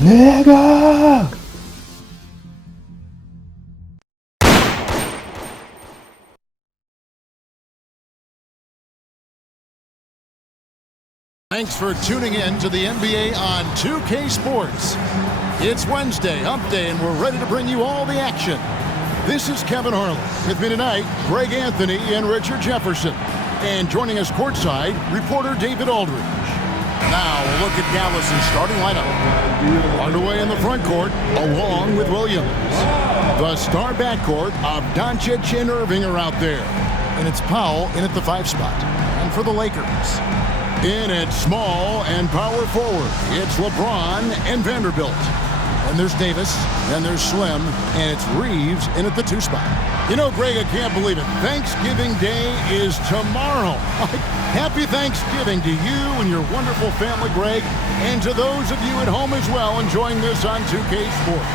Nigga! Thanks for tuning in to the NBA on 2K Sports. It's Wednesday, Hump Day, and we're ready to bring you all the action. This is Kevin Harlan. With me tonight, Greg Anthony and Richard Jefferson. And joining us courtside, reporter David Aldridge. Now, a look at Dallas' starting lineup. Underway in the front court, along with Williams. The star backcourt of Doncic and Irving are out there. And it's Powell in at the 5 spot. And for the Lakers, in at small and power forward, it's LeBron and Vanderbilt. And there's Davis, then there's Slim, and it's Reeves in at the 2 spot. You know, Greg, I can't believe it. Thanksgiving Day is tomorrow. Happy Thanksgiving to you and your wonderful family, Greg, and to those of you at home as well enjoying this on 2K Sports.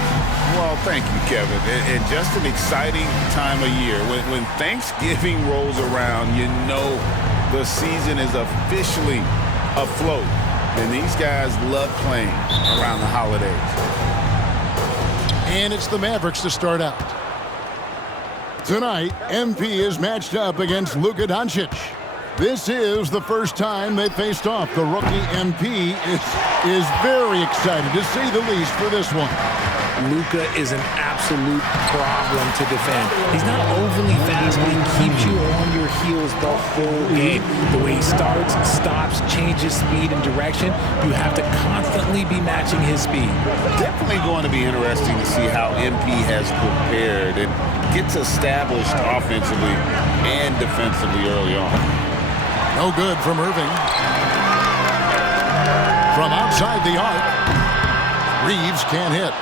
Well, thank you, Kevin. And just an exciting time of year. When Thanksgiving rolls around, you know the season is officially afloat. And these guys love playing around the holidays. And it's the Mavericks to start out. Tonight, MP is matched up against Luka Doncic. This is the first time they faced off. The rookie MP is very excited, to say the least, for this one. Luka is an absolute problem to defend. He's not overly fast, but he keeps you on your heels the whole game. The way he starts, stops, changes speed and direction, you have to constantly be matching his speed. Definitely going to be interesting to see how MP has prepared and gets established offensively and defensively early on. No good from Irving. From outside the arc, Reeves can't hit.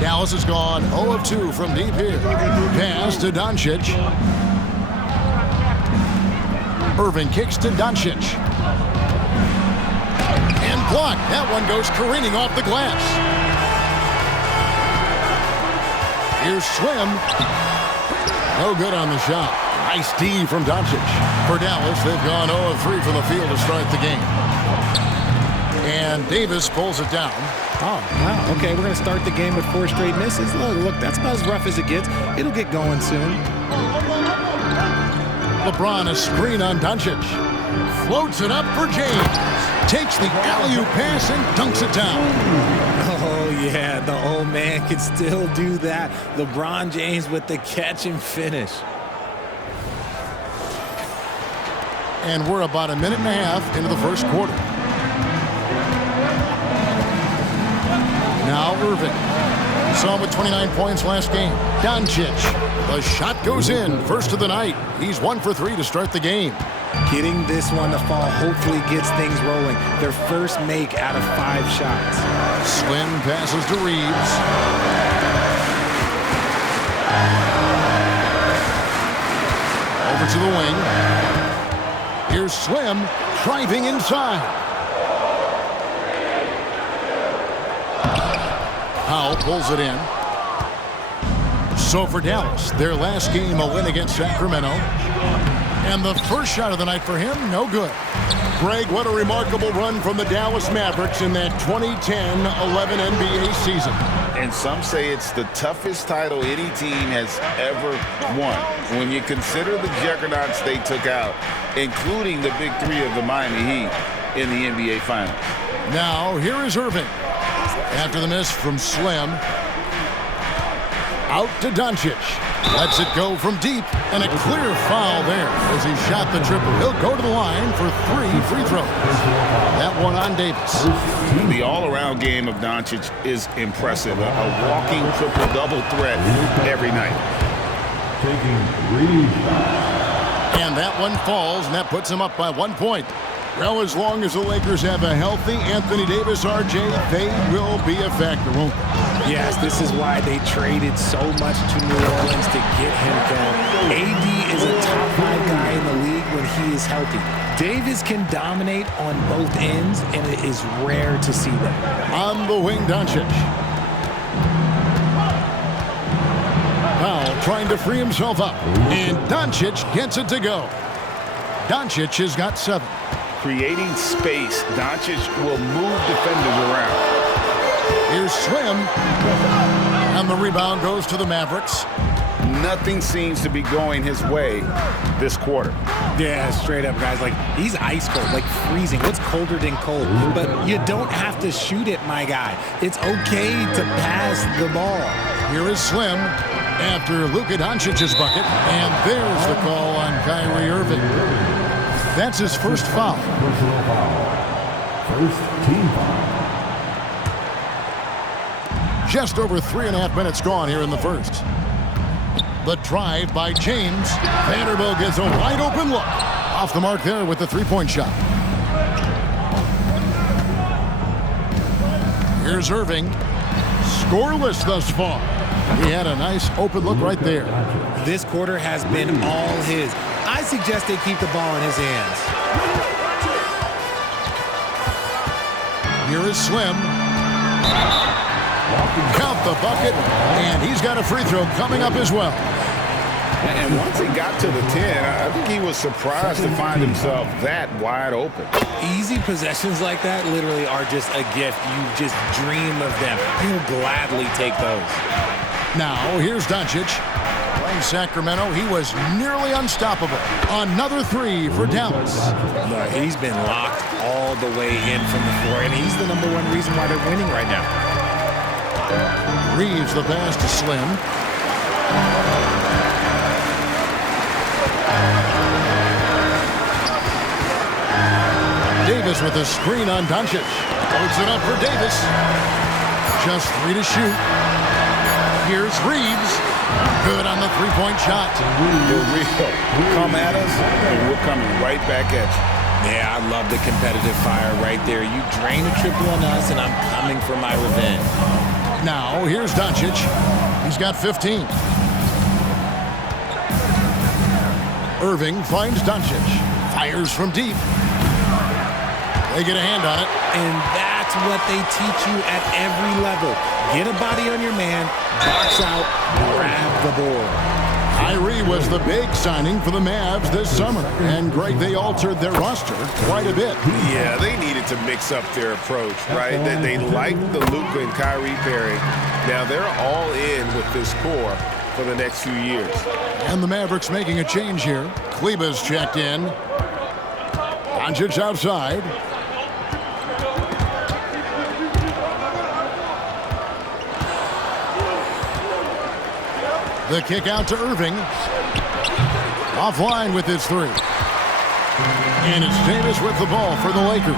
Dallas has gone 0 of 2 from deep here. Pass to Doncic. Irving kicks to Doncic. And blocked. That one goes careening off the glass. Here's Slim. No good on the shot. Nice D from Doncic. For Dallas, they've gone 0 of 3 from the field to start the game. And Davis pulls it down. Oh, wow. Okay, we're going to start the game with 4 straight misses. Look, that's about as rough as it gets. It'll get going soon. LeBron, a screen on Doncic. Floats it up for James. Takes the alley-oop pass and dunks it down. Oh, yeah, the old man can still do that. LeBron James with the catch and finish. And we're about a minute and a half into the first quarter. Now Irving. Saw him with 29 points last game. Doncic. The shot goes in. First of the night. He's 1 for 3 to start the game. Getting this one to fall hopefully gets things rolling. Their first make out of 5 shots. Slim passes to Reeves. Over to the wing. Here's Slim driving inside. Powell pulls it in. So for Dallas, their last game a win against Sacramento. And the first shot of the night for him, no good. Greg, what a remarkable run from the Dallas Mavericks in that 2010-11 NBA season. And some say it's the toughest title any team has ever won. When you consider the juggernauts they took out, including the big 3 of the Miami Heat in the NBA Finals. Now, here is Irving. After the miss from Slim. Out to Doncic. Lets it go from deep. And a clear foul there as he shot the triple. He'll go to the line for 3 free throws. That one on Davis. The all-around game of Doncic is impressive. A walking triple-double threat every night. And that one falls, and that puts him up by 1 point. Well, as long as the Lakers have a healthy Anthony Davis, RJ, they will be a factor, won't they? Yes, this is why they traded so much to New Orleans to get him going. AD is a top 5 guy in the league when he is healthy. Davis can dominate on both ends, and it is rare to see that. On the wing, Doncic. Powell trying to free himself up. And Doncic gets it to go. Doncic has got 7. Creating space, Doncic will move defenders around. Here's Slim. And the rebound goes to the Mavericks. Nothing seems to be going his way this quarter. Yeah, straight up, guys. Like, he's ice cold, like freezing. What's colder than cold? But you don't have to shoot it, my guy. It's okay to pass the ball. Here is Slim after Luka Doncic's bucket. And there's the call on Kyrie Irving. That's his first foul. First team foul. Just over 3.5 minutes gone here in the first. The drive by James. Vanderbilt gets a wide open look. Off the mark there with the three-point shot. Here's Irving. Scoreless thus far. He had a nice open look right there. This quarter has been all his. I suggest they keep the ball in his hands. Here is Slim. Count the bucket, and he's got a free throw coming up as well. And once he got to the 10, I think he was surprised to find himself that wide open. Easy possessions like that literally are just a gift. You just dream of them. He'll gladly take those. Now, here's Doncic. Playing Sacramento, he was nearly unstoppable. Another three for Dallas. Look, he's been locked all the way in from the floor, and he's the #1 reason why they're winning right now. Reeves the pass to Slim. Davis with a screen on Doncic. Loads it up for Davis. Just 3 to shoot. Here's Reeves. Good on the three-point shot. Come at us, and we're coming right back at you. Yeah, I love the competitive fire right there. You drain a triple on us, and I'm coming for my revenge. Now, here's Doncic. He's got 15. Irving finds Doncic. Fires from deep. They get a hand on it. And that's what they teach you at every level. Get a body on your man, box out, grab the board. Kyrie was the big signing for the Mavs this summer. And, Greg, they altered their roster quite a bit. Yeah, they needed to mix up their approach, right? They liked the Luka and Kyrie pairing. Now they're all in with this core for the next few years. And the Mavericks making a change here. Kleba's checked in. Doncic outside. The kick out to Irving. Offline with his three. And it's Davis with the ball for the Lakers.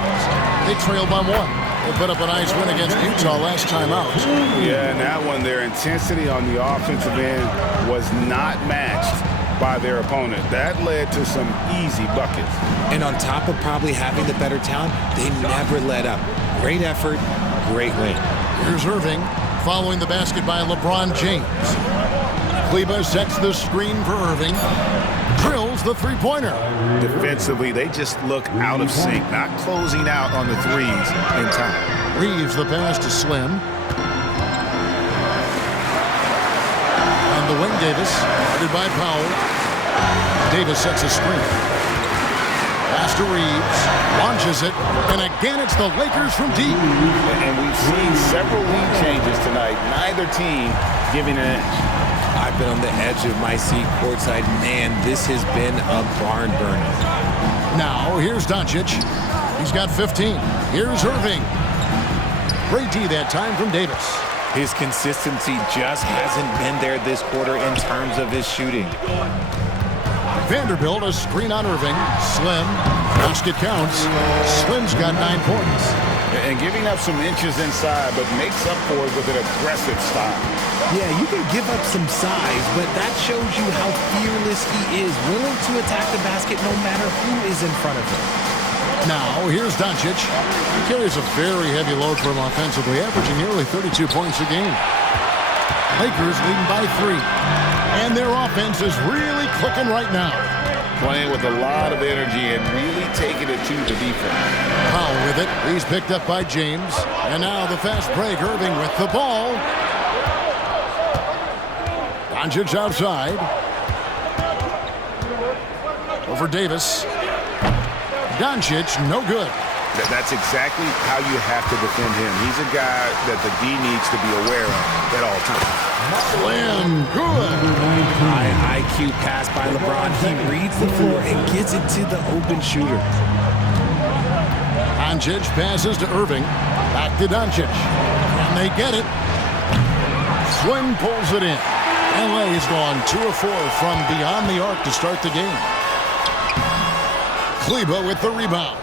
They trail by 1. They put up a nice win against Utah last time out. Yeah, and that one, their intensity on the offensive end was not matched by their opponent. That led to some easy buckets. And on top of probably having the better talent, they never let up. Great effort, great win. Here's Irving following the basket by LeBron James. Kleba sets the screen for Irving. Drills the three-pointer. Defensively, they just look out of sync, not closing out on the threes in time. Reeves the pass to Slim. On the wing, Davis. Guarded by Powell. Davis sets a screen. Pass to Reeves. Launches it. And again, it's the Lakers from deep. And we've seen several lead changes tonight. Neither team giving an inch. I've been on the edge of my seat courtside. Man, this has been a barn burner. Now, here's Doncic. He's got 15. Here's Irving. Great D that time from Davis. His consistency just hasn't been there this quarter in terms of his shooting. Vanderbilt, a screen on Irving. Slim. Basket counts. Slim's got 9 points. And giving up some inches inside, but makes up for it with an aggressive style. Yeah, you can give up some size, but that shows you how fearless he is, willing to attack the basket no matter who is in front of him. Now, here's Doncic. He carries a very heavy load for him offensively, averaging nearly 32 points a game. Lakers leading by 3. And their offense is really clicking right now. Playing with a lot of energy and really taking it to the defense. Powell with it. He's picked up by James. And now the fast break. Irving with the ball. Doncic outside. Over Davis. Doncic, no good. That's exactly how you have to defend him. He's a guy that the D needs to be aware of at all times. Slim, good. High IQ pass by LeBron. He reads the floor and gets it to the open shooter. Doncic passes to Irving. Back to Doncic. And they get it. Slim pulls it in. LA has gone 2 of 4 from beyond the arc to start the game. Kleba with the rebound.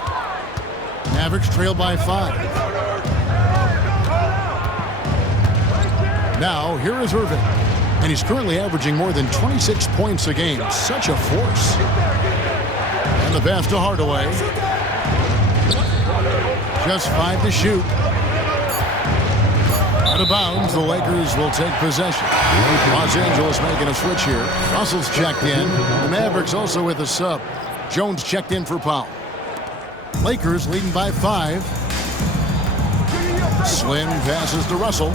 Mavericks trail by 5. Now, here is Irving. And he's currently averaging more than 26 points a game. Such a force. And the pass to Hardaway. Just 5 to shoot. Out of bounds, the Lakers will take possession. Los Angeles making a switch here. Russell's checked in. The Mavericks also with a sub. Jones checked in for Powell. Lakers leading by 5. Slim passes to Russell.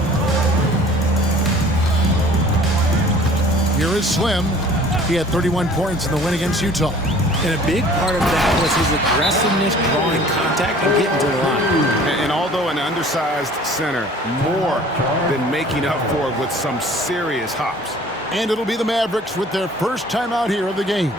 Here is Slim. He had 31 points in the win against Utah. And a big part of that was his aggressiveness, drawing contact, and getting to the line. And although an undersized center, more than making up for it with some serious hops. And it'll be the Mavericks with their first time out here of the game.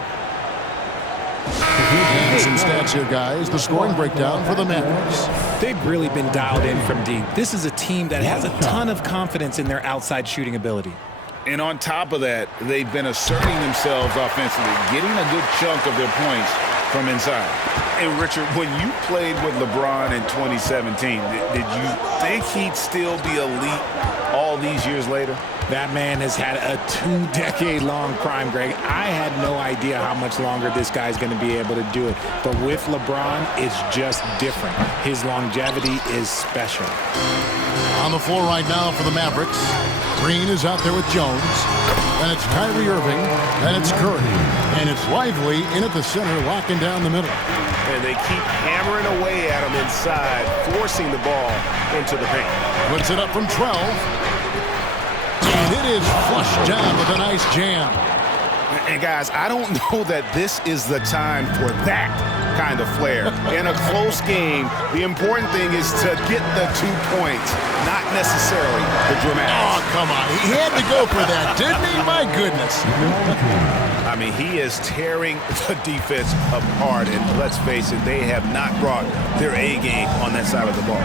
And some stats here, guys. The scoring breakdown for the Mavericks. They've really been dialed in from deep. This is a team that has a ton of confidence in their outside shooting ability. And on top of that, they've been asserting themselves offensively, getting a good chunk of their points from inside. And Richard, when you played with LeBron in 2017, did you think he'd still be elite all these years later? That man has had a 2-decade-long prime, Greg. I had no idea how much longer this guy's going to be able to do it. But with LeBron, it's just different. His longevity is special. On the floor right now for the Mavericks. Green is out there with Jones. And it's Kyrie Irving. And it's Curry. And it's Lively in at the center, locking down the middle. And they keep hammering away at him inside, forcing the ball into the paint. Puts it up from 12. And it is flushed down with a nice jam. And guys, I don't know that this is the time for that kind of flair. In a close game, the important thing is to get the 2 points, not necessarily the dramatics. Oh, come on. He had to go for that, didn't he? My goodness. I mean, he is tearing the defense apart. And let's face it, they have not brought their A game on that side of the ball.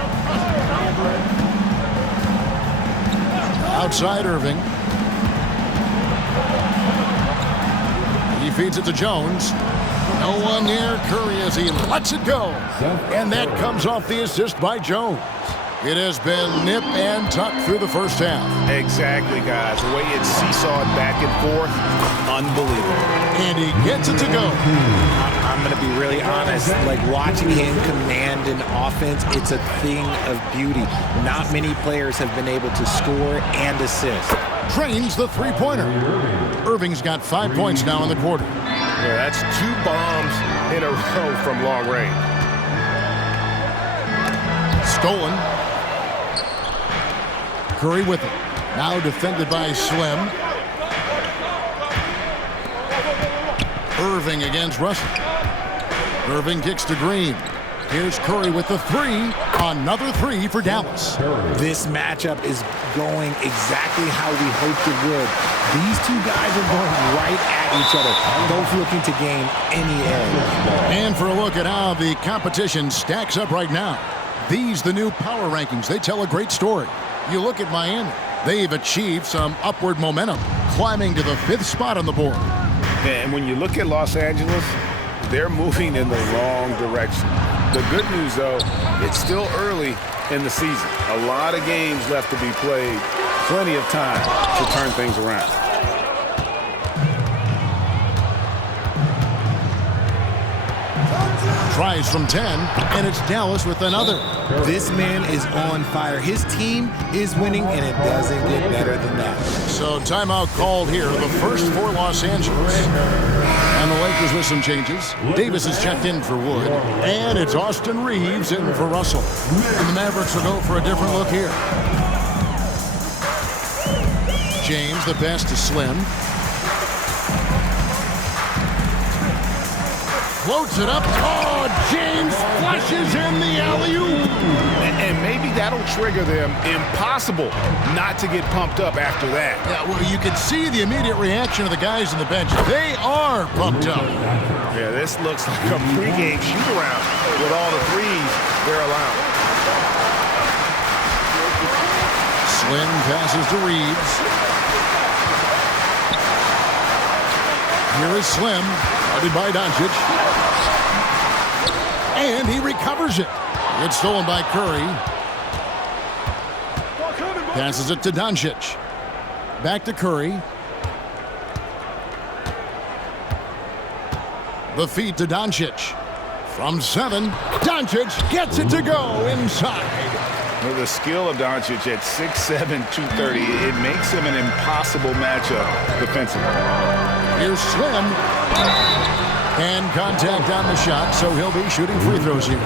Outside Irving. He feeds it to Jones. No one near Curry as he lets it go. And that comes off the assist by Jones. It has been nip and tuck through the first half. Exactly, guys. The way it's seesawed back and forth, unbelievable. And he gets it to go. I'm going to be really honest. Like, watching him command an offense, it's a thing of beauty. Not many players have been able to score and assist. Drains the three-pointer. Irving's got 5 points now in the quarter. Yeah, that's 2 bombs in a row from long range. Stolen. Curry with it. Now defended by Slim. Irving against Russell. Irving kicks to Green. Here's Curry with the 3. Another 3 for Dallas. This matchup is going exactly how we hoped it would. These two guys are going right at each other, both looking to gain any edge. And for a look at how the competition stacks up right now. These, the new power rankings, they tell a great story. You look at Miami. They've achieved some upward momentum, climbing to the 5th spot on the board. And when you look at Los Angeles, they're moving in the wrong direction. The good news, though, it's still early in the season. A lot of games left to be played. Plenty of time to turn things around. Tries from 10, and it's Dallas with another. This man is on fire. His team is winning, and it doesn't get better than that. So timeout called here, the first for Los Angeles. And the Lakers with some changes. Davis is checked in for Wood. And it's Austin Reeves in for Russell. And the Mavericks will go for a different look here. James, the pass to Slim. floats it up. Oh, James flushes in the alley-oop. And maybe that'll trigger them. Impossible not to get pumped up after that. Yeah, well, you can see the immediate reaction of the guys on the bench. They are pumped up. Yeah, this looks like a pregame shoot-around with all the threes they're allowing. Slim passes to Reeves. Here is Slim, guarded by Doncic. And he recovers it. It's stolen by Curry. Passes it to Doncic. Back to Curry. The feed to Doncic. From 7, Doncic gets it to go inside. With the skill of Doncic at 6'7", 230, it makes him an impossible matchup defensively. Here's Slim. And contact on the shot, so he'll be shooting free throws here.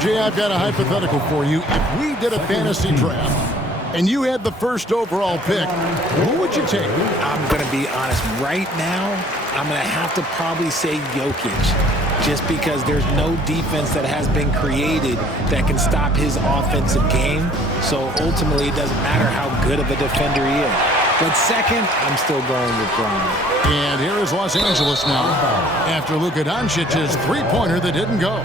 Jay, I've got a hypothetical for you. If we did a fantasy draft and you had the first overall pick, who would you take? I'm going to be honest. Right now, I'm going to have to probably say Jokic, just because there's no defense that has been created that can stop his offensive game. So ultimately, it doesn't matter how good of a defender he is. But second, I'm still going with Brown. And here is Los Angeles now after Luka Doncic's three-pointer that didn't go.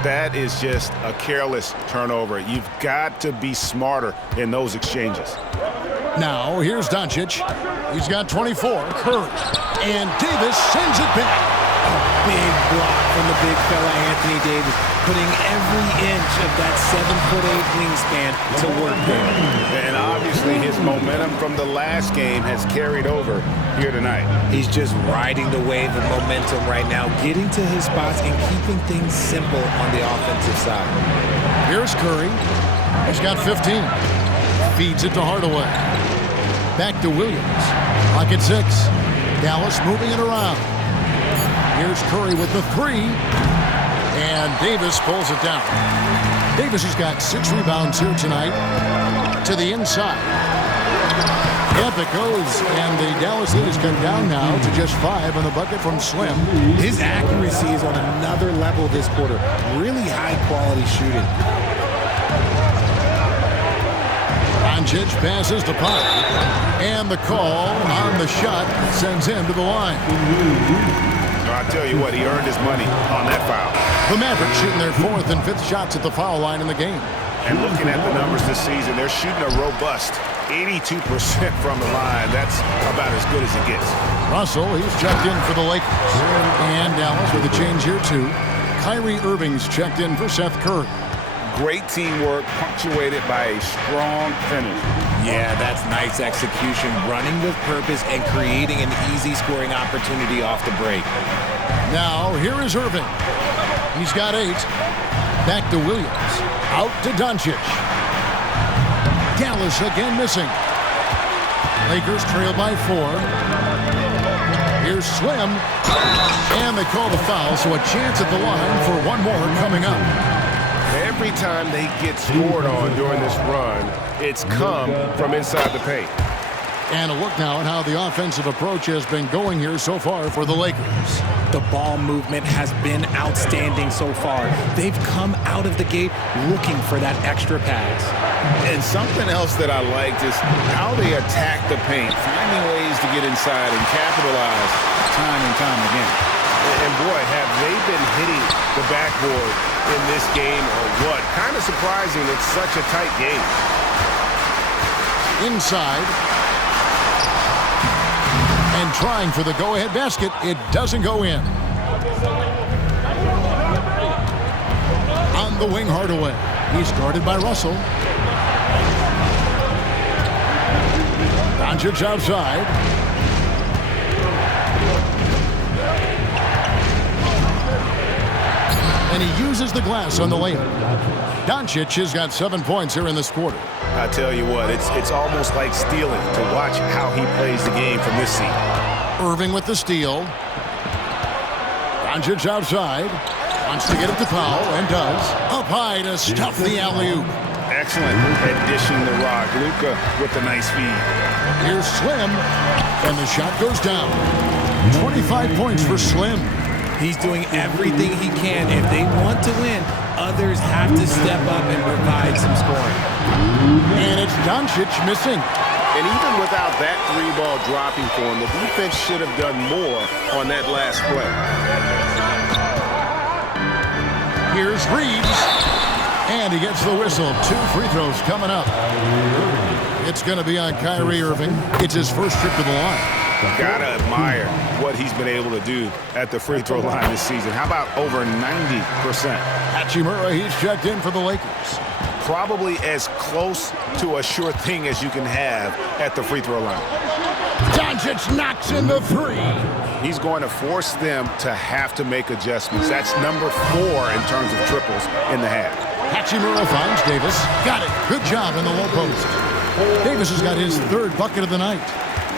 That is just a careless turnover. You've got to be smarter in those exchanges. Now, here's Doncic. He's got 24. Curry. And Davis sends it back. A big block from the big fella, Anthony Davis, putting every inch of that 7'8" wingspan to work there. And obviously his momentum from the last game has carried over here tonight. He's just riding the wave of momentum right now, getting to his spots and keeping things simple on the offensive side. Here's Curry. He's got 15. Feeds it to Hardaway. Back to Williams. Clock at 6. Dallas moving it around. Here's Curry with the 3. And Davis pulls it down. Davis has got 6 rebounds here tonight. To the inside. Up it goes. And the Dallas lead has come down now to just 5 on the bucket from Slim. His accuracy is on another level this quarter. Really high-quality shooting. Doncic passes to Pop. And the call on the shot sends him to the line. I'll tell you what, he earned his money on that foul. The Mavericks shooting their 4th and 5th shots at the foul line in the game. And looking at the numbers this season, they're shooting a robust 82% from the line. That's about as good as it gets. Russell, he's checked in for the Lakers. And Dallas with a change here, too. Kyrie Irving's checked in for Seth Curry. Great teamwork punctuated by a strong finish. Yeah, that's nice execution, running with purpose and creating an easy scoring opportunity off the break. Now, here is Irving. He's got 8. Back to Williams. Out to Doncic. Dallas again missing. Lakers trail by 4. Here's Slim. And they call the foul, so a chance at the line for one more coming up. Every time they get scored on during this run, it's come from inside the paint. And a look now at how the offensive approach has been going here so far for the Lakers. The ball movement has been outstanding so far. They've come out of the gate looking for that extra pass. And something else that I liked is how they attack the paint, finding ways to get inside and capitalize time and time again. And boy, have they been hitting the backboard in this game or what? Kind of surprising it's such a tight game. Inside. And trying for the go-ahead basket. It doesn't go in. On the wing, Hardaway. He's guarded by Russell. Doncic outside. And he uses the glass on the layup. Doncic has got 7 points here in this quarter. I tell you what, it's almost like stealing to watch how he plays the game from this seat. Irving with the steal. Doncic outside. Wants to get it to Powell, and does. Up high to stuff the alley-oop. Excellent addition to Rock. Luka with a nice feed. Here's Slim, and the shot goes down. 25 points for Slim. He's doing everything he can. If they want to win, others have to step up and provide some scoring. And it's Doncic missing. And even without that three-ball dropping for him, the defense should have done more on that last play. Here's Reeves. And he gets the whistle. 2 free throws coming up. It's going to be on Kyrie Irving. It's his first trip to the line. Gotta admire what he's been able to do at the free throw line this season. How about over 90%? Hachimura, he's checked in for the Lakers. Probably as close to a sure thing as you can have at the free throw line. Doncic knocks in the 3. He's going to force them to have to make adjustments. That's number 4 in terms of triples in the half. Hachimura finds Davis. Got it. Good job in the low post. Davis has got his 3rd bucket of the night.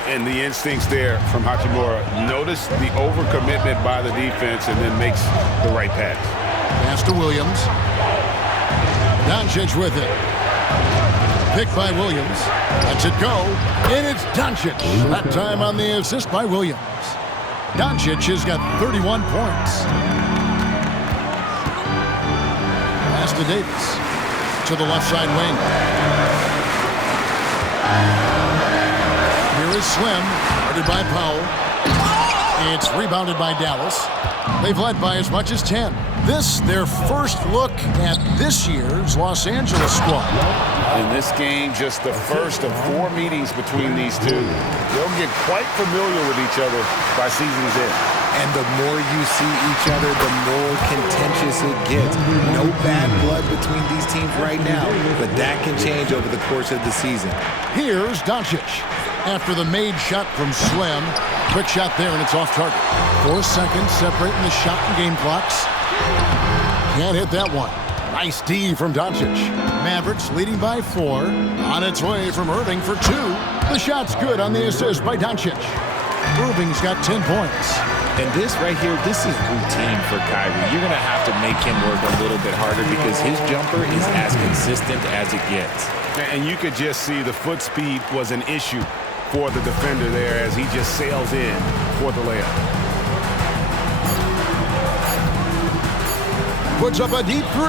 And the instincts there from Hachimura. Notice the overcommitment by the defense and then makes the right pass. Pass to Williams. Doncic with it. Picked by Williams. Lets it go. And it's Doncic. That time on the assist by Williams. Doncic has got 31 points. Pass to Davis. To the left side wing. Here is Slim. Guarded by Powell. It's rebounded by Dallas. They've led by as much as 10. This, their first look at this year's Los Angeles squad. In this game, just the first of 4 meetings between these two. They'll get quite familiar with each other by season's end. And the more you see each other, the more contentious it gets. No bad blood between these teams right now, but that can change over the course of the season. Here's Doncic. After the made shot from Slim. Quick shot there, and it's off target. 4 seconds separating the shot and game clocks. Can't hit that one. Nice D from Doncic. Mavericks leading by 4. On its way from Irving for 2. The shot's good on the assist by Doncic. Irving's got 10 points. And this right here, this is routine for Kyrie. You're going to have to make him work a little bit harder because his jumper is as consistent as it gets. And you could just see the foot speed was an issue for the defender there as he just sails in for the layup. Puts up a deep 3.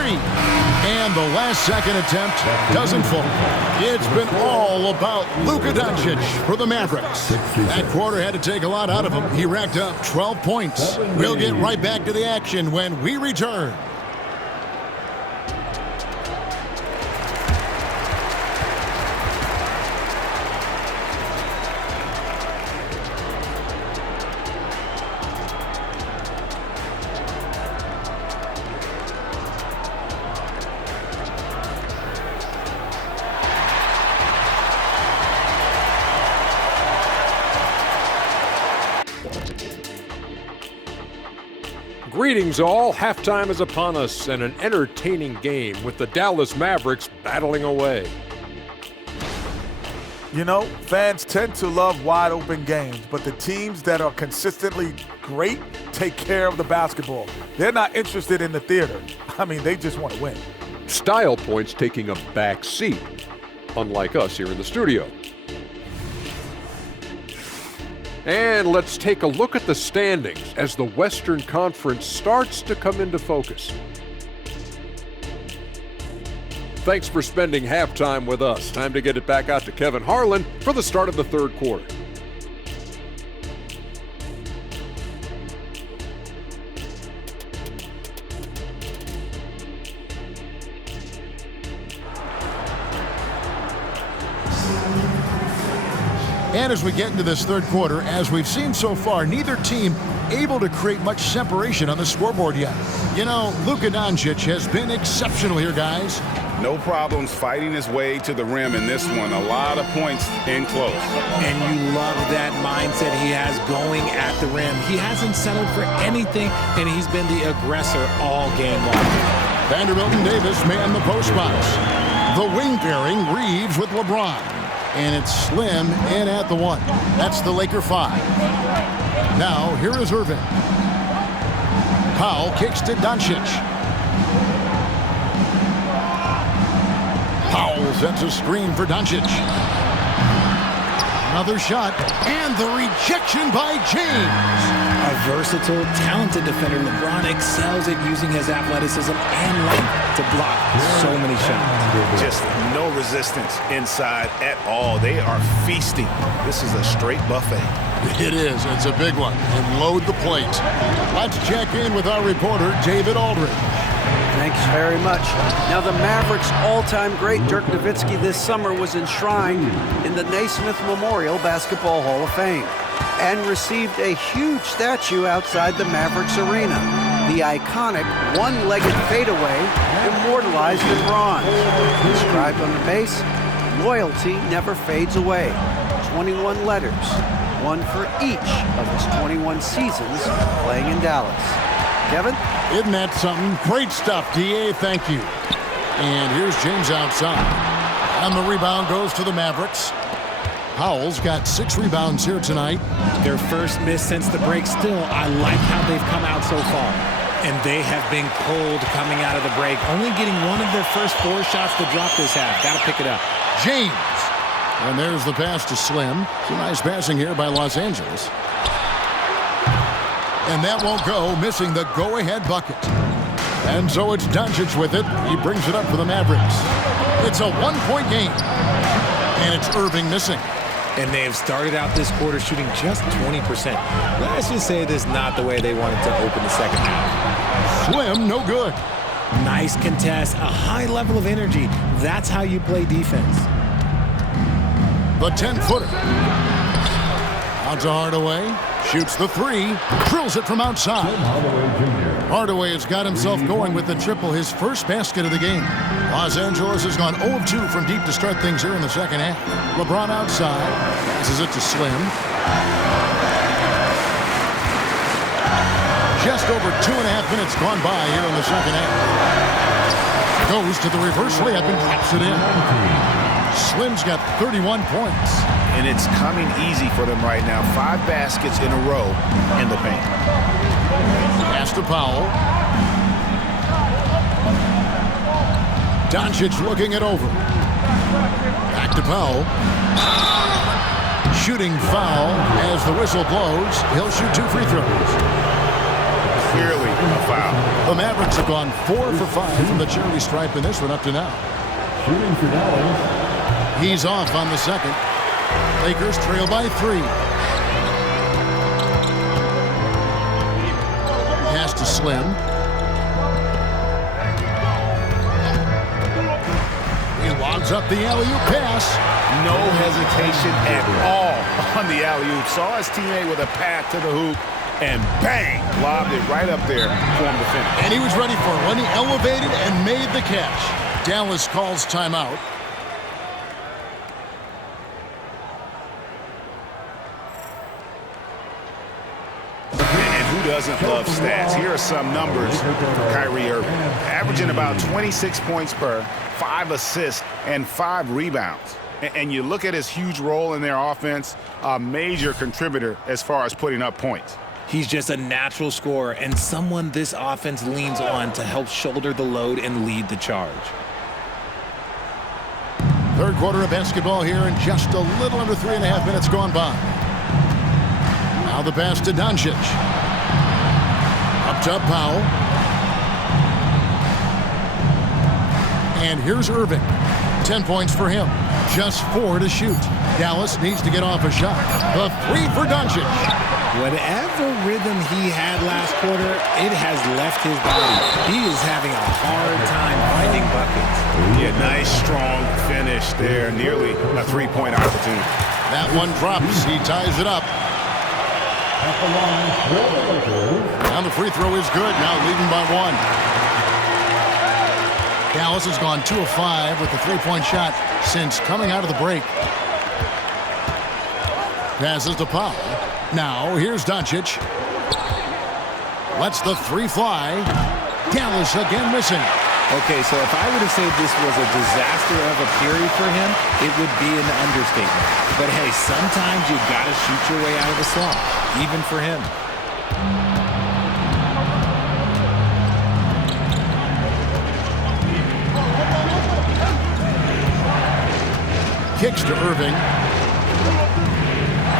And the last second attempt doesn't fall. It's been all about Luka Doncic for the Mavericks. That quarter had to take a lot out of him. He racked up 12 points. We'll get right back to the action when we return. Greetings all, halftime is upon us and an entertaining game with the Dallas Mavericks battling away. You know, fans tend to love wide open games, but the teams that are consistently great take care of the basketball. They're not interested in the theater. I mean, they just want to win. Style points taking a back seat, unlike us here in the studio. And let's take a look at the standings as the Western Conference starts to come into focus. Thanks for spending halftime with us. Time to get it back out to Kevin Harlan for the start of the third quarter. And as we get into this third quarter, as we've seen so far, neither team able to create much separation on the scoreboard yet. You know, Luka Doncic has been exceptional here, guys. No problems fighting his way to the rim in this one. A lot of points in close. And you love that mindset he has going at the rim. He hasn't settled for anything, and he's been the aggressor all game long. Vanderbilt and Davis man the post box. The wing pairing, Reeves with LeBron. And it's Slim in at the 1. That's the Laker 5. Now, here is Irving. Powell kicks to Doncic. Powell sets a screen for Doncic. Another shot, and the rejection by James. A versatile, talented defender, LeBron excels at using his athleticism and length to block so many shots. Just no resistance inside at all. They are feasting. This is a straight buffet. It is. It's a big one. And load the plate. Let's check in with our reporter, David Aldridge. Thanks very much. Now, the Mavericks' all-time great Dirk Nowitzki this summer was enshrined in the Naismith Memorial Basketball Hall of Fame and received a huge statue outside the Mavericks arena. The iconic one-legged fadeaway immortalized in bronze. Inscribed on the base, loyalty never fades away. 21 letters, one for each of his 21 seasons playing in Dallas. Kevin? Isn't that something? Great stuff, D.A. Thank you. And here's James outside. And the rebound goes to the Mavericks. Powell's got 6 rebounds here tonight. Their first miss since the break. Still, I like how they've come out so far. And they have been cold coming out of the break, only getting one of their first 4 shots to drop this half. Got to pick it up. James. And there's the pass to Slim. Some nice passing here by Los Angeles. And that won't go, missing the go-ahead bucket. And so it's Doncic with it. He brings it up for the Mavericks. It's a 1-point game. And it's Irving missing. And they have started out this quarter shooting just 20%. Let's just say this is not the way they wanted to open the second half. Slim, no good. Nice contest, a high level of energy. That's how you play defense. The 10-footer. Out to Hardaway. Shoots the 3. Drills it from outside. Hardaway has got himself going with the triple, his first basket of the game. Los Angeles has gone 0 of 2 from deep to start things here in the second half. LeBron outside. Passes it to Slim. Just over 2.5 minutes gone by here in the second half. Goes to the reverse layup and taps it in. Slim's got 31 points. And it's coming easy for them right now. 5 baskets in a row in the paint. Pass to Powell. Doncic looking it over. Back to Powell. Shooting foul as the whistle blows. He'll shoot 2 free throws. Clearly a foul. The Mavericks have gone 4 for 5 from the charity stripe in this one up to now. Shooting for Dallas. He's off on the second. Lakers trail by 3. Pass to Slim. He lobs up the alley-oop pass. No hesitation at all on the alley-oop. Saw his teammate with a path to the hoop, and bang, lobbed it right up there for him to finish. And he was ready for it when he elevated and made the catch. Dallas calls timeout. Doesn't love stats. Here are some numbers for Kyrie Irving. Averaging about 26 points per, 5 assists, and 5 rebounds. And you look at his huge role in their offense, a major contributor as far as putting up points. He's just a natural scorer and someone this offense leans on to help shoulder the load and lead the charge. Third quarter of basketball here and just a little under 3.5 minutes gone by. Now the pass to Doncic. Up top, Powell. And here's Irving. 10 points for him. Just 4 to shoot. Dallas needs to get off a shot. The 3 for Doncic. Whatever rhythm he had last quarter, it has left his body. He is having a hard time finding buckets. Yeah, nice, strong finish there. Nearly a 3-point opportunity. That one drops. He ties it up. And the free throw is good. Now leading by 1. Dallas has gone 2 of 5 with the 3-point shot since coming out of the break. Passes to Powell. Now here's Doncic. Lets the 3 fly. Dallas again missing. Okay, so if I were to say this was a disaster of a period for him, it would be an understatement. But hey, sometimes you got to shoot your way out of the slump, even for him. Kicks to Irving.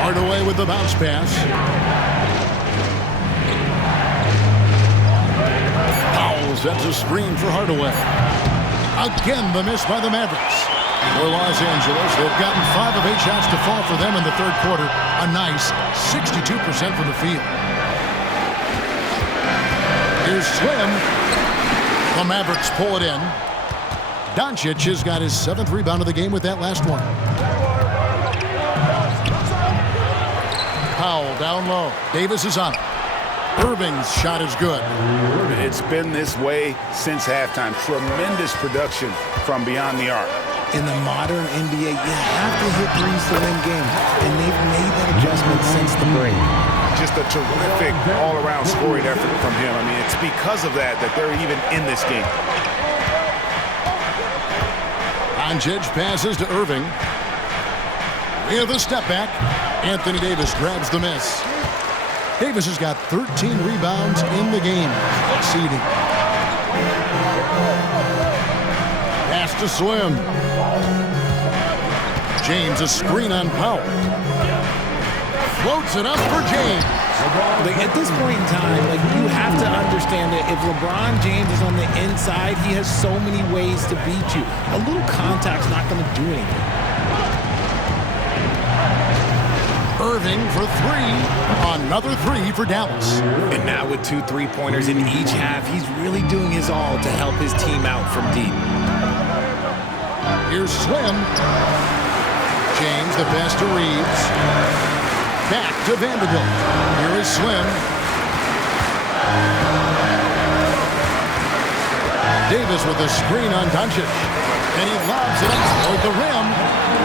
Hardaway with the bounce pass. sets a screen for Hardaway. Again, the miss by the Mavericks. For Los Angeles, they've gotten 5 of 8 shots to fall for them in the third quarter. A nice 62% from the field. Here's Slim. The Mavericks pull it in. Doncic has got his 7th rebound of the game with that last one. Powell down low. Davis is on it. Irving's shot is good. It's been this way since halftime. Tremendous production from beyond the arc. In the modern NBA, you have to hit threes to win games, and they've made that adjustment since the break. Just a terrific all-around scoring effort from him. I mean, it's because of that they're even in this game. Doncic passes to Irving. With a step back, Anthony Davis grabs the miss. Davis has got 13 rebounds in the game, exceeding. Pass to Slim. James, a screen on Powell. Floats it up for James. At this point in time, you have to understand that if LeBron James is on the inside, he has so many ways to beat you. A little contact's not going to do anything. Irving for 3. Another 3 for Dallas. And now with 2 3-pointers in each half, he's really doing his all to help his team out from deep. Here's Slim. James, the pass to Reeves. Back to Vanderbilt. Here is Slim. Davis with a screen on Doncic. And he lobs it up toward the rim.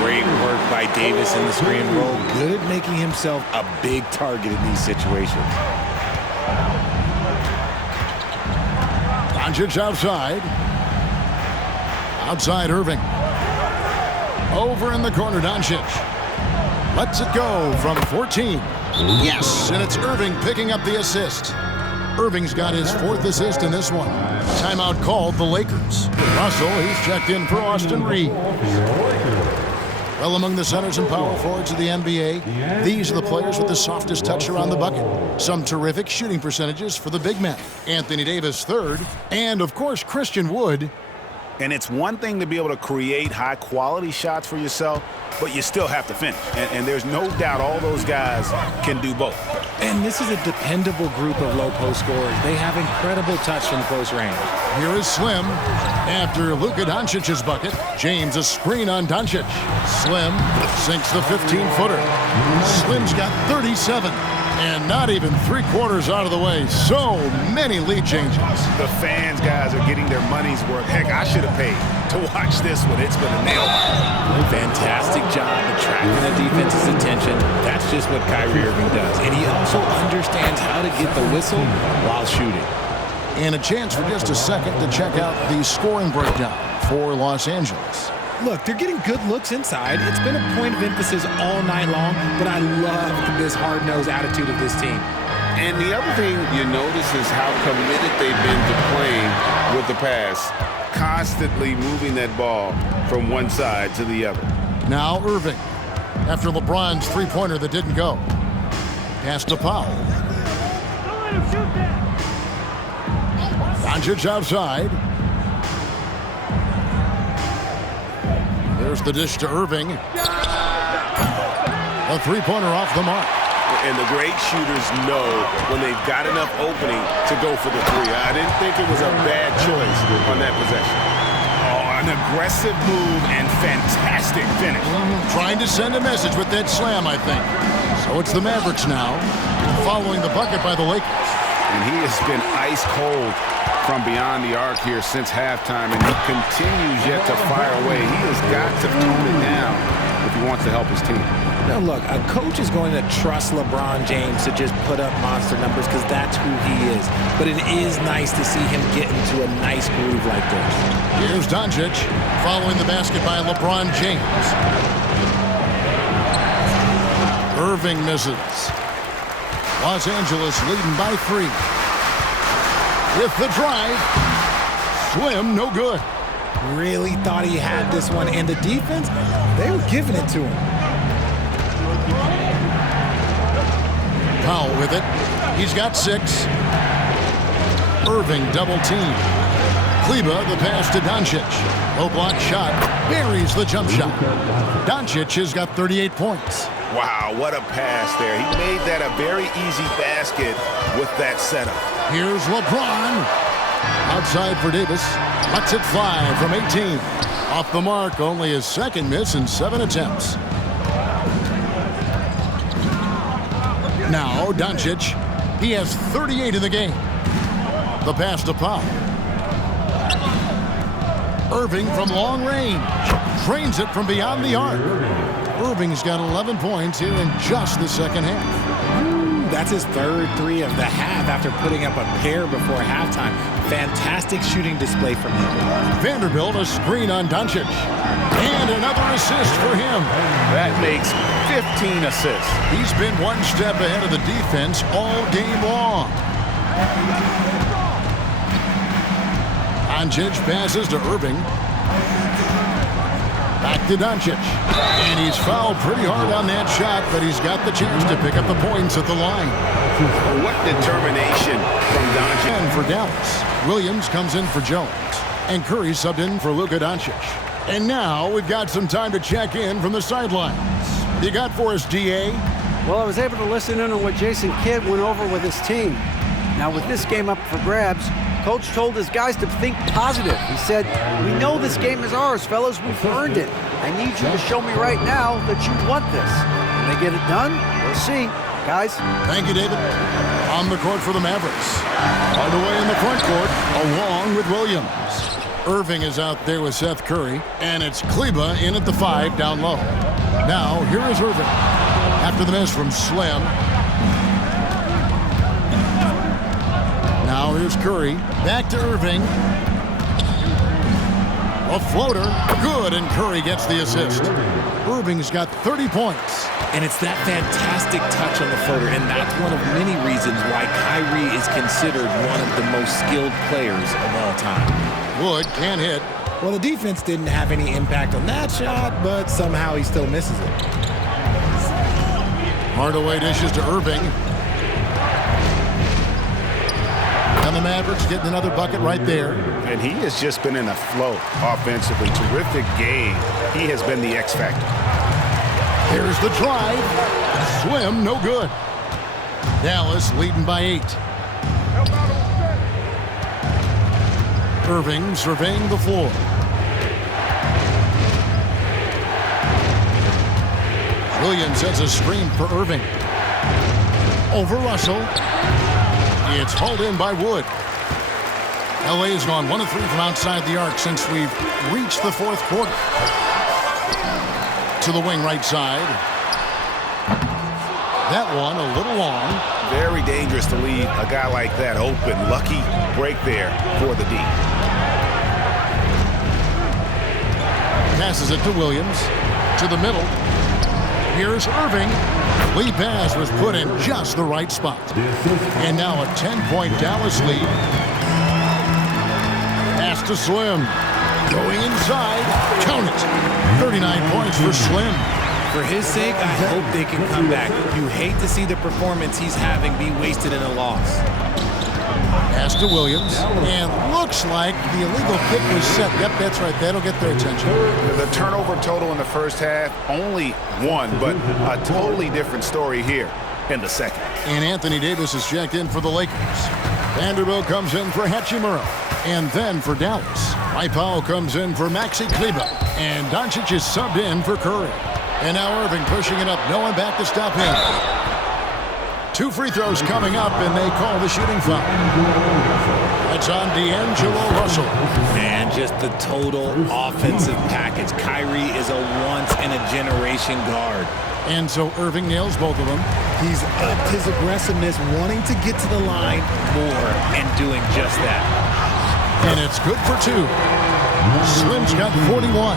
Great work by Davis in the screen roll. Good at making himself a big target in these situations. Doncic outside. Outside Irving. Over in the corner, Doncic. Lets it go from 14. Yes, and it's Irving picking up the assist. Irving's got his 4th assist in this one. Timeout called the Lakers. Russell, he's checked in for Austin Reeves. Well, among the centers and power forwards of the NBA, these are the players with the softest touch around the bucket. Some terrific shooting percentages for the big men. Anthony Davis 3rd, and of course Christian Wood. And it's one thing to be able to create high-quality shots for yourself, but you still have to finish. And there's no doubt all those guys can do both. And this is a dependable group of low-post scorers. They have incredible touch from close range. Here is Slim. After Luka Doncic's bucket, James a screen on Doncic. Slim sinks the 15-footer. Slim's got 37. And not even 3/4 out of the way. So many lead changes. The fans, guys, are getting their money's worth. Heck, I should have paid to watch this one. It's been a nail. Fantastic job attracting the defense's attention. That's just what Kyrie Irving does. And he also understands how to get the whistle while shooting. And a chance for just a second to check out the scoring breakdown for Los Angeles. Look, they're getting good looks inside. It's been a point of emphasis all night long, but I love this hard-nosed attitude of this team. And the other thing you notice is how committed they've been to playing with the pass, constantly moving that ball from one side to the other. Now Irving, after LeBron's 3-pointer that didn't go. Pass to Powell. Doncic outside. There's the dish to Irving. A 3-pointer off the mark. And the great shooters know when they've got enough opening to go for the 3. I didn't think it was a bad choice on that possession. Oh, an aggressive move and fantastic finish. Trying to send a message with that slam, I think. So it's the Mavericks now, following the bucket by the Lakers. And he has been ice cold from beyond the arc here since halftime, and he continues yet to fire away. He has got to tone it down if he wants to help his team. Now, look, a coach is going to trust LeBron James to just put up monster numbers because that's who he is. But it is nice to see him get into a nice groove like this. Here's Doncic following the basket by LeBron James. Irving misses. Los Angeles leading by 3. With the drive, Slim, no good. Really thought he had this one, and the defense, they were giving it to him. Powell with it. He's got 6. Irving double team. Kleba, the pass to Doncic. Low block shot, buries the jump shot. Doncic has got 38 points. Wow, what a pass there. He made that a very easy basket with that setup. Here's LeBron. Outside for Davis. Lets it fly from 18. Off the mark, only his second miss in 7 attempts. Now, Doncic. He has 38 in the game. The pass to Powell. Irving from long range. Drains it from beyond the arc. Irving's got 11 points here in just the second half. That's his third three of the half after putting up a pair before halftime. Fantastic shooting display from him. Vanderbilt a screen on Doncic. And another assist for him. That makes 15 assists. He's been one step ahead of the defense all game long. Doncic passes to Irving. Back to Doncic. And he's fouled pretty hard on that shot, but he's got the chance to pick up the points at the line. What determination from Doncic. And for Dallas, Williams comes in for Jones. And Curry subbed in for Luka Doncic. And now we've got some time to check in from the sidelines. You got for us, DA? Well, I was able to listen in on what Jason Kidd went over with his team. Now, with this game up for grabs, Coach told his guys to think positive. He said, "We know this game is ours, fellas. We've earned it. I need you to show me right now that you want this. When they get it done, we'll see. Guys." Thank you, David. On the court for the Mavericks. Right away in the front court, along with Williams. Irving is out there with Seth Curry, and it's Kleba in at the 5 down low. Now, here is Irving. After the miss from Slim. Now here's Curry. Back to Irving. A floater. Good, and Curry gets the assist. Irving's got 30 points. And it's that fantastic touch on the floater, and that's one of many reasons why Kyrie is considered one of the most skilled players of all time. Wood can't hit. Well, the defense didn't have any impact on that shot, but somehow he still misses it. Hardaway dishes to Irving. And the Mavericks getting another bucket right there. And he has just been in a flow offensively. Terrific game. He has been the X factor. Here's the drive. Swim, no good. Dallas leading by 8. Irving surveying the floor. Williams sets a screen for Irving. Over Russell. It's hauled in by Wood. LA's gone 1 of 3 from outside the arc since we've reached the fourth quarter. To the wing right side. That one a little long. Very dangerous to leave a guy like that open. Lucky break there for the D. Passes it to Williams. To the middle. Here's Irving. Lead pass was put in just the right spot. And now a 10-point Dallas lead. Pass to Slim. Going inside. Count it. 39 points for Slim. For his sake, I hope they can come back. You hate to see the performance he's having be wasted in a loss. Pass to Williams. And looks like the illegal kick was set. Yep, that's right. That'll get their attention. The turnover total in the first half, only 1, but a totally different story here in the second. And Anthony Davis is checked in for the Lakers. Vanderbilt comes in for Hachimura. And then for Dallas, Mike Powell comes in for Maxi Kleba. And Doncic is subbed in for Curry. And now Irving pushing it up. No one back to stop him. 2 free throws coming up, and they call the shooting foul. That's on D'Angelo Russell. Man, just the total offensive package. Kyrie is a once-in-a-generation guard. And so Irving nails both of them. He's upped his aggressiveness, wanting to get to the line more, and doing just that. And it's good for 2. Slim's got 41.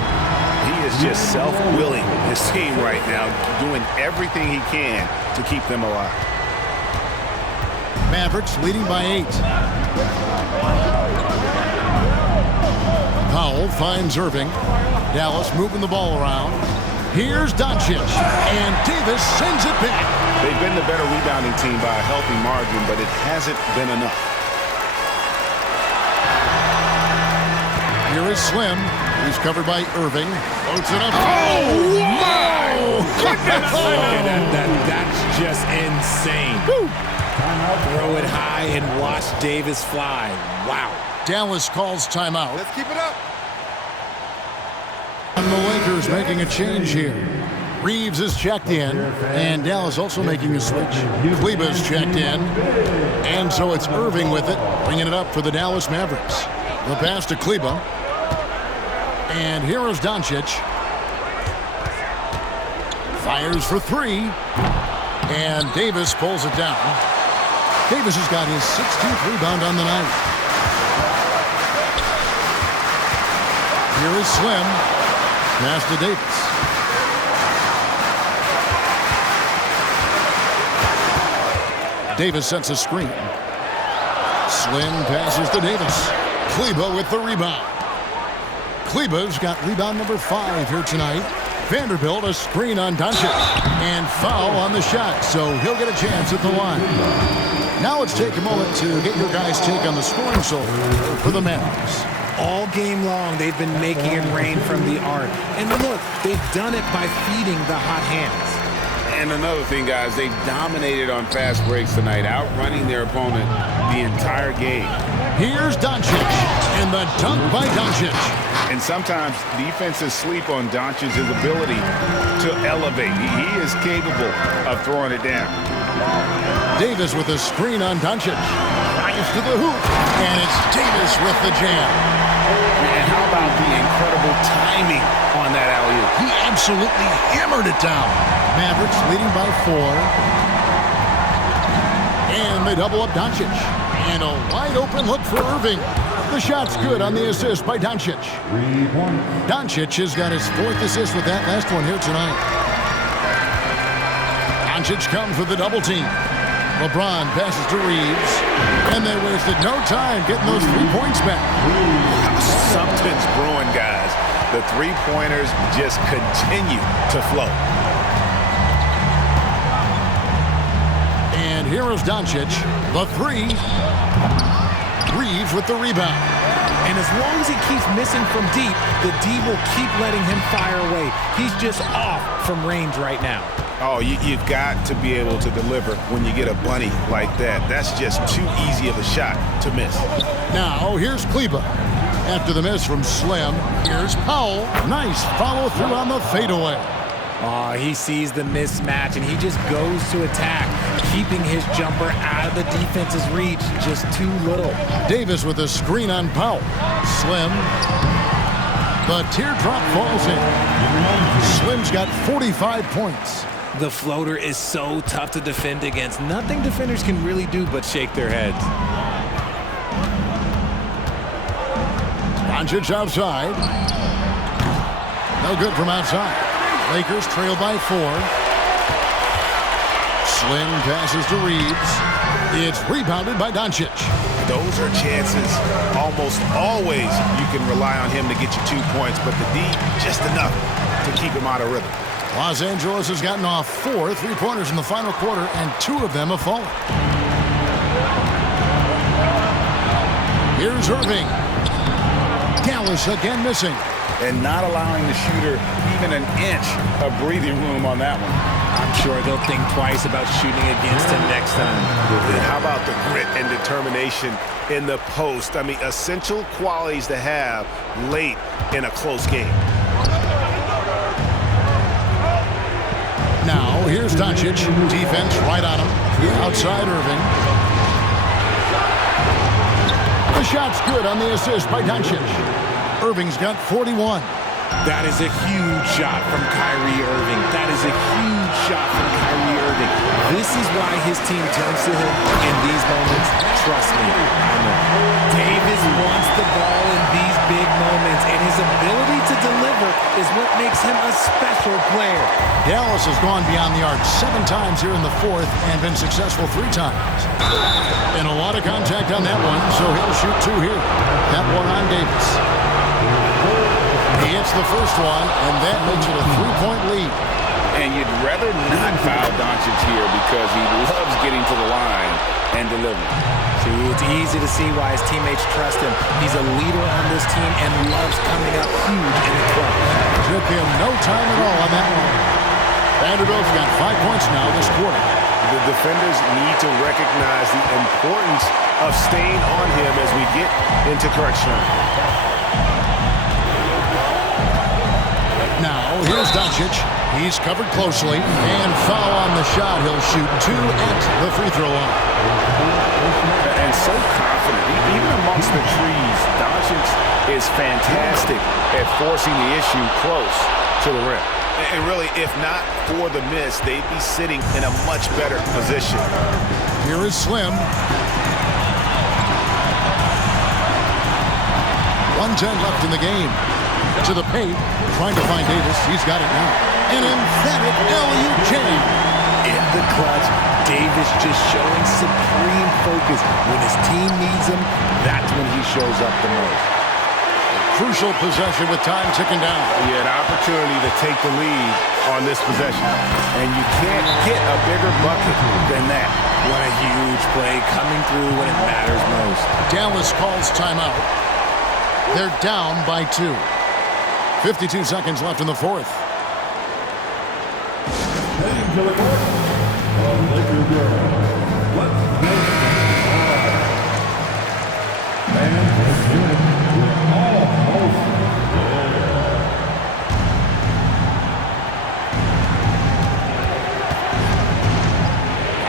He is just self-willing, his team right now, doing everything he can to keep them alive. Mavericks leading by 8. Powell finds Irving. Dallas moving the ball around. Here's Doncic. And Davis sends it back. They've been the better rebounding team by a healthy margin, but it hasn't been enough. Here is Slim. He's covered by Irving. Floats it up. Oh, my goodness! That's just insane. Woo. Throw it high and watch Davis fly. Wow. Dallas calls timeout. Let's keep it up. And the Lakers making a change here. Reeves is checked in, and Dallas also making a switch. Kleba's checked in, and so it's Irving with it, bringing it up for the Dallas Mavericks. The pass to Kleba, and here is Doncic. Fires for three, and Davis pulls it down. Davis has got his 16th rebound on the night. Here is Slim. Pass to Davis. Davis sets a screen. Slim passes to Davis. Kleba with the rebound. Kleba's got rebound number 5 here tonight. Vanderbilt a screen on Doncic. And foul on the shot, so he'll get a chance at the line. Now let's take a moment to get your guys' take on the scoring so for the Mavericks. All game long, they've been making it rain from the arc. And look, they've done it by feeding the hot hands. And another thing, guys, they've dominated on fast breaks tonight, outrunning their opponent the entire game. Here's Doncic, and the dunk by Doncic. And sometimes defenses sleep on Doncic's ability to elevate. He is capable of throwing it down. Davis with a screen on Doncic. Fires to the hoop, and it's Davis with the jam. And how about the incredible timing on that alley-oop? He absolutely hammered it down. Mavericks leading by 4. And they double up Doncic. And a wide open look for Irving. The shot's good on the assist by Doncic. Doncic has got his 4th assist with that last one here tonight. Doncic comes with the double team. LeBron passes to Reeves. And they wasted no time getting those 3 points back. Something's brewing, guys. The three-pointers just continue to flow. And here is Doncic, the 3. Reeves with the rebound. And as long as he keeps missing from deep, the D will keep letting him fire away. He's just off from range right now. Oh, you've got to be able to deliver when you get a bunny like that. That's just too easy of a shot to miss. Now, here's Kleba. After the miss from Slim, here's Powell. Nice follow-through on the fadeaway. Oh, he sees the mismatch, and he just goes to attack, keeping his jumper out of the defense's reach. Just too little. Davis with a screen on Powell. Slim. The teardrop falls in. Slim's got 45 points. The floater is so tough to defend against. Nothing defenders can really do but shake their heads. Doncic outside. No good from outside. Lakers trail by 4. Slim passes to Reeves. It's rebounded by Doncic. Those are chances. Almost always you can rely on him to get you 2 points, but the D, just enough to keep him out of rhythm. Los Angeles has gotten off 4 3-pointers in the final quarter, and 2 of them have fallen. Here's Irving. Dallas again missing. And not allowing the shooter even an inch of breathing room on that one. I'm sure they'll think twice about shooting against him next time. And how about the grit and determination in the post? I mean, essential qualities to have late in a close game. Now, here's Doncic. Defense right on him. Outside Irving. The shot's good on the assist by Doncic. Irving's got 41. That is a huge shot from Kyrie Irving. That is a huge shot from Kyrie Irving. This is why his team turns to him in these moments. Trust me, I know. Davis wants the ball in these big moments, and his ability to deliver is what makes him a special player. Dallas has gone beyond the arc 7 times here in the 4th and been successful 3 times. And a lot of contact on that one, so he'll shoot 2 here. That one on Davis. He hits the first one, and that makes it a 3-point lead. And you'd rather not foul Doncic here because he loves getting to the line and delivering. See, it's easy to see why his teammates trust him. He's a leader on this team and loves coming up huge in the clutch. Took him no time at all on that one. Vanderbilt's got 5 points now this quarter. The defenders need to recognize the importance of staying on him as we get into crunch time. Now, here's Doncic. He's covered closely. And foul on the shot. He'll shoot 2 at the free throw line. And so confident. Even amongst the trees, Doncic is fantastic at forcing the issue close to the rim. And really, if not for the miss, they'd be sitting in a much better position. Here is Slim. 1:10 left in the game. To the paint, trying to find Davis. He's got it now. An emphatic alley-oop jam. In the clutch, Davis just showing supreme focus. When his team needs him, that's when he shows up the most. Crucial possession with time ticking down. He had opportunity to take the lead on this possession. And you can't get a bigger bucket than that. What a huge play coming through when it matters most. Dallas calls timeout. They're down by 2. 52 seconds left in the fourth. Heading to the court, the Lakers girl. Let's go. And we're almost there.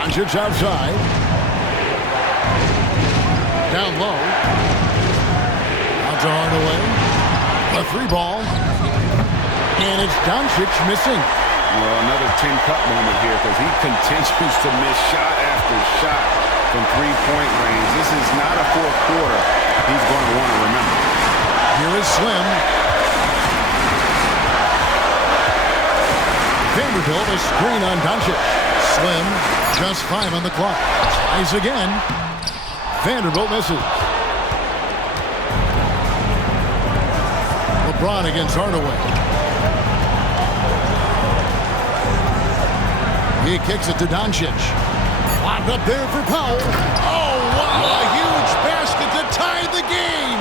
Doncic outside. Down low. Out to Hardaway. A 3-ball. And it's Doncic missing. Well, another Tin Cup moment here because he continues to miss shot after shot from three-point range. This is not a fourth quarter he's going to want to remember. Here is Slim. Vanderbilt, a screen on Doncic. Slim, just 5 on the clock. Tries again. Vanderbilt misses. LeBron against Hardaway. He kicks it to Doncic. Locked up there for Powell. Oh, wow, a huge basket to tie the game.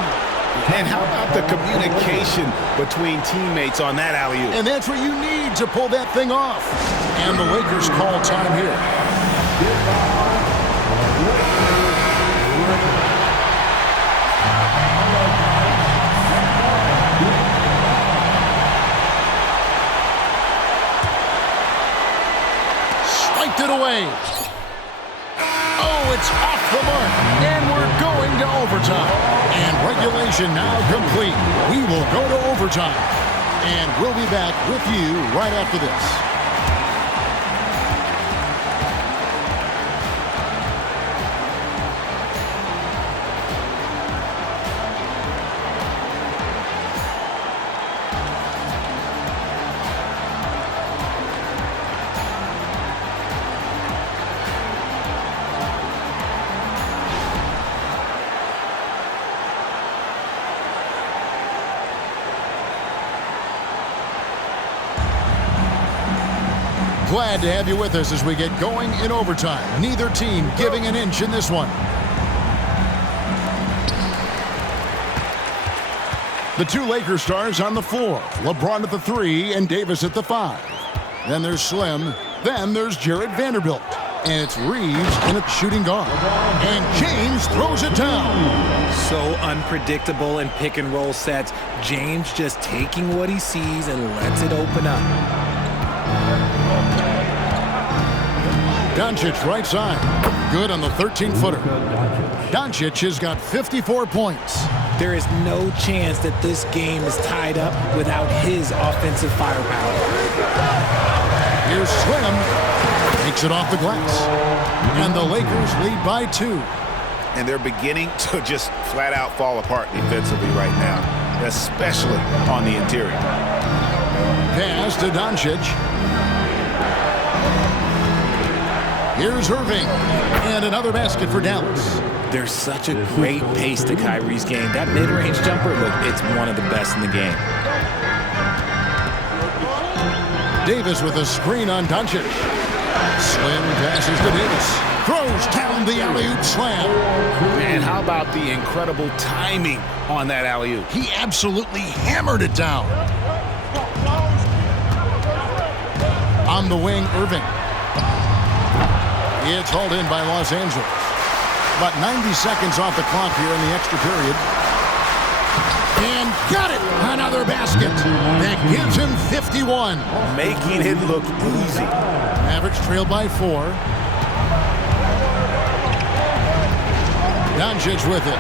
And how about the communication between teammates on that alley-oop? And that's what you need to pull that thing off. And the Lakers call time here. Swiped it away. Oh, it's off the mark. And we're going to overtime. And regulation now complete. We will go to overtime. And we'll be back with you right after this. Glad to have you with us as we get going in overtime. Neither team giving an inch in this one. The two Lakers stars on the floor. LeBron at the 3 and Davis at the 5. Then there's Slim. Then there's Jared Vanderbilt. And it's Reeves in a shooting guard. And James throws it down. So unpredictable in pick and roll sets. James just taking what he sees and lets it open up. Doncic right side. Good on the 13-footer. Doncic has got 54 points. There is no chance that this game is tied up without his offensive firepower. Here's Slim. Takes it off the glass. And the Lakers lead by 2. And they're beginning to just flat out fall apart defensively right now, especially on the interior. Pass to Doncic. Here's Irving. And another basket for Dallas. There's such a great pace to Kyrie's game. That mid-range jumper, look, it's one of the best in the game. Davis with a screen on Doncic. Slim passes to Davis. Throws down down the alley-oop slam. And how about the incredible timing on that alley-oop? He absolutely hammered it down. On the wing, Irving. It's hauled in by Los Angeles. About 90 seconds off the clock here in the extra period. And got it! Another basket. That gives him 51. Making it look easy. Mavericks trail by 4. Doncic with it.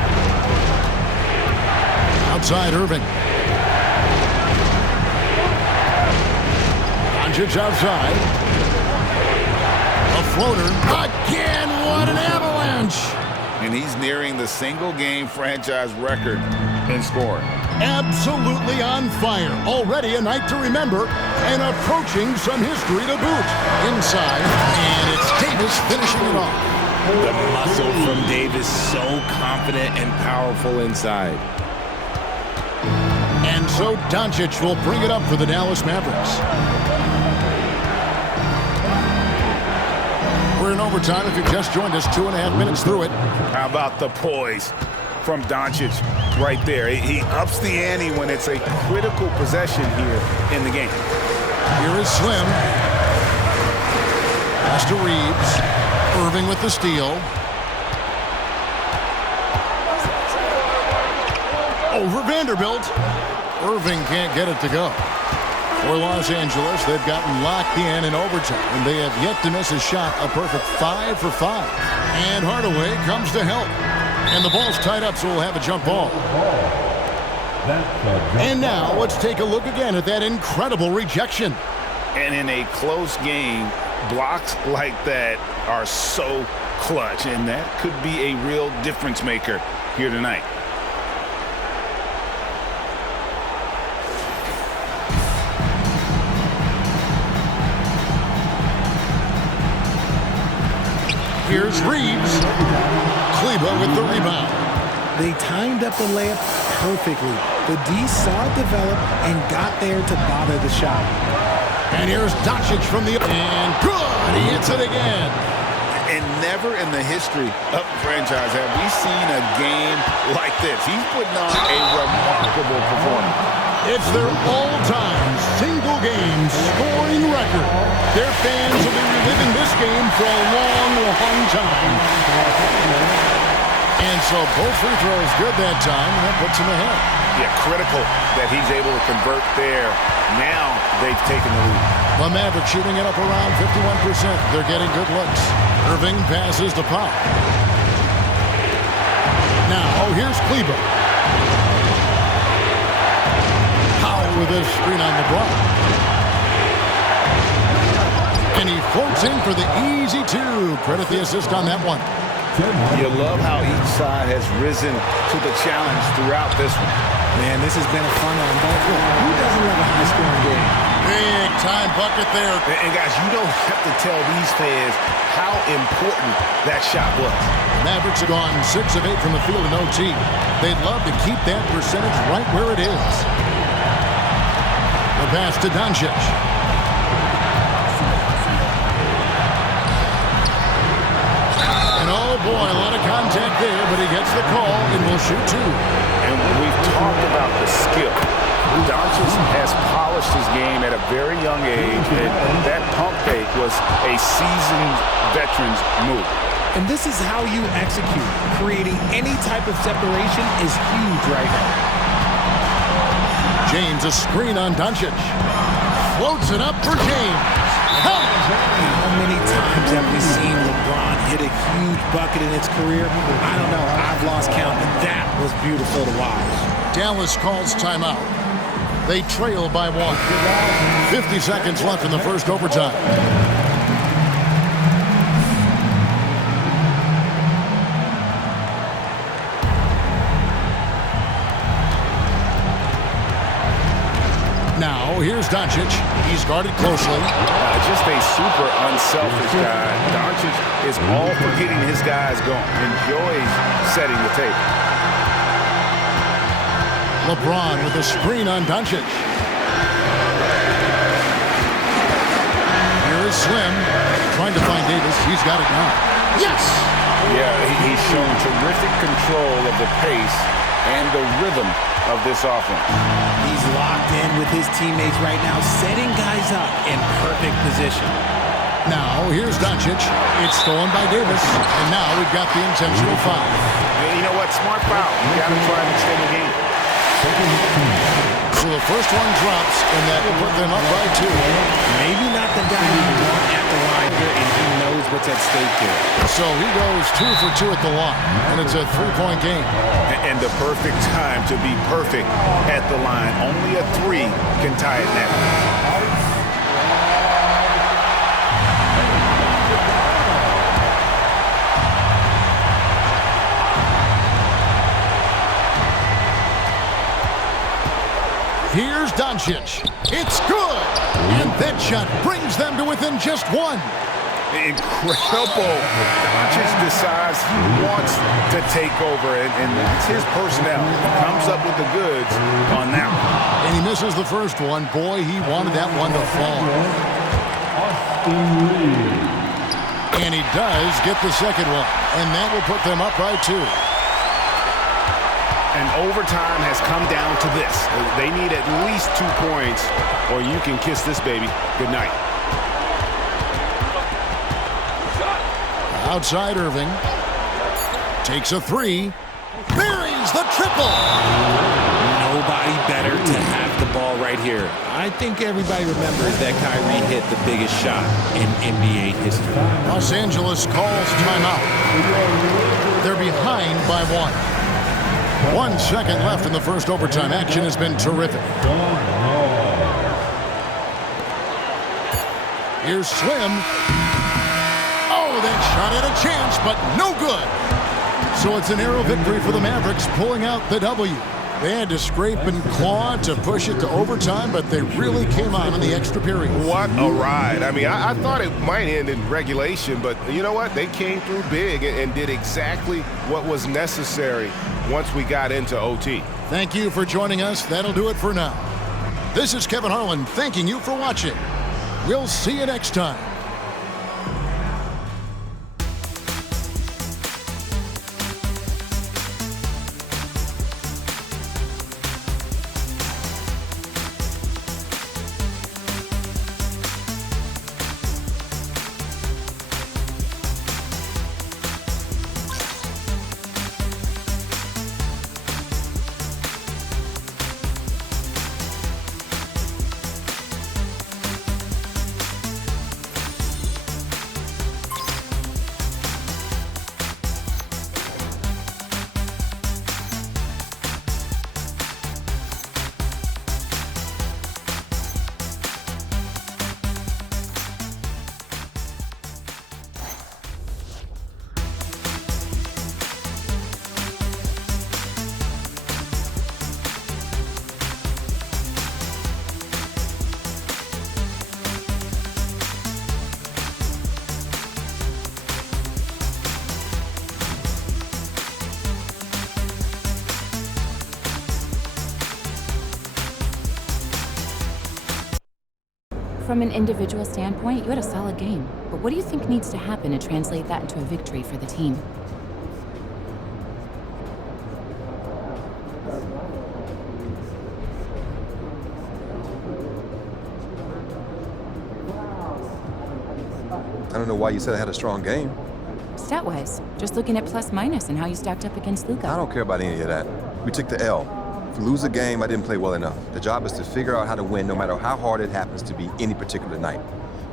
Outside Irving. Doncic outside. A floater. Again, what an avalanche! And he's nearing the single-game franchise record in scoring. Absolutely on fire. Already a night to remember and approaching some history to boot. Inside, and it's Davis finishing it off. The muscle from Davis, so confident and powerful inside. And so Doncic will bring it up for the Dallas Mavericks. We're in overtime. If you've just joined us, 2.5 minutes through it. How about the poise from Doncic right there? He ups the ante when it's a critical possession here in the game. Here is Slim. Pass to Reeves. Irving with the steal. Over Vanderbilt. Irving can't get it to go. For Los Angeles, they've gotten locked in overtime, and they have yet to miss a shot. A perfect 5 for 5. And Hardaway comes to help. And the ball's tied up, so we'll have a jump ball. And now let's take a look again at that incredible rejection. And in a close game, blocks like that are so clutch, and that could be a real difference maker here tonight. Here's Reeves. Kleba with the rebound. They timed up the layup perfectly. The D saw it develop and got there to bother the shot. And here's Doncic from the... And good! He hits it again. And never in the history of the franchise have we seen a game like this. He's putting on a remarkable performance. It's their all-time single-game scoring record. Their fans will be reliving this game for a long, long time. And so both free throws good that time, and that puts him ahead. Yeah, critical that he's able to convert there. Now they've taken the lead. The Mavericks shooting it up around 51%. They're getting good looks. Irving passes to Pop. Now, here's Kleba. Powell with a screen on the block. And he floats in for the easy 2. Credit the assist on that one. You love how each side has risen to the challenge throughout this one. Man, this has been a fun one. But who doesn't love a high-scoring game? Big time bucket there. And guys, you don't have to tell these fans how important that shot was. Mavericks have gone 6 of 8 from the field in OT. They'd love to keep that percentage right where it is. The pass to Doncic. And oh boy, a lot of contact there, but he gets the call and will shoot 2. And we've talked about the skill. Doncic has polished his game at a very young age, and that pump fake was a seasoned veteran's move. And this is how you execute. Creating any type of separation is huge right now. James, a screen on Doncic. Floats it up for James. How many times have we seen LeBron hit a huge bucket in his career? I don't know. I've lost count, but that was beautiful to watch. Dallas calls timeout. They trail by 1. 50 seconds left in the first overtime. Now, here's Doncic. He's guarded closely. Just a super unselfish guy. Doncic is all for getting his guys going. Enjoys setting the table. LeBron with a screen on Doncic. Here is Slim trying to find Davis. He's got it now. Yes! Yeah, he's shown terrific control of the pace and the rhythm of this offense. He's locked in with his teammates right now, setting guys up in perfect position. Now, here's Doncic. It's stolen by Davis. And now we've got the intentional foul. And you know what? Smart foul. You got to try and extend the game. So the first one drops, and that will put them up by 2. Maybe not the guy you want at the line here, and he knows what's at stake here. So he goes 2 for 2 at the line, and it's a 3-point game. And the perfect time to be perfect at the line. Only a 3 can tie it now. Here's Doncic. It's good. And that shot brings them to within just 1. Incredible. Doncic decides he wants to take over, and that's his personnel. Comes up with the goods on that one. And he misses the first one. Boy, he wanted that one to fall. And he does get the second one. And that will put them up by 2. And overtime has come down to this. They need at least 2 points, or you can kiss this baby goodnight. Outside Irving. Takes a 3. Buries the triple. Nobody better to have the ball right here. I think everybody remembers that Kyrie hit the biggest shot in NBA history. Los Angeles calls timeout. They're behind by 1. 1 second left in the first overtime. Action has been terrific. Here's Slim. Oh, that shot had a chance, but no good. So it's a narrow victory for the Mavericks, pulling out the W. They had to scrape and claw to push it to overtime, but they really came on in the extra period. What a ride. I mean, I thought it might end in regulation, but you know what? They came through big and did exactly what was necessary once we got into OT. Thank you for joining us. That'll do it for now. This is Kevin Harlan thanking you for watching. We'll see you next time. From an individual standpoint, you had a solid game. But what do you think needs to happen to translate that into a victory for the team? I don't know why you said I had a strong game. Stat-wise, just looking at plus-minus and how you stacked up against Luka. I don't care about any of that. We took the L. If we lose a game, I didn't play well enough. The job is to figure out how to win no matter how hard it happens to be any particular night.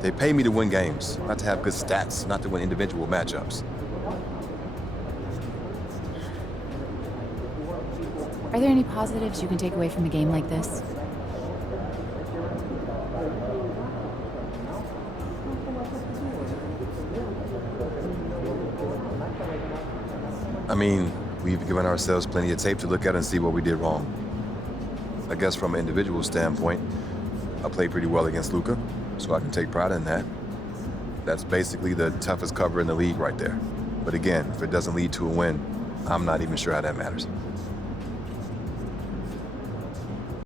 They pay me to win games, not to have good stats, not to win individual matchups. Are there any positives you can take away from a game like this? I mean, we've given ourselves plenty of tape to look at and see what we did wrong. I guess from an individual standpoint, I played pretty well against Luka, so I can take pride in that. That's basically the toughest cover in the league right there. But again, if it doesn't lead to a win, I'm not even sure how that matters.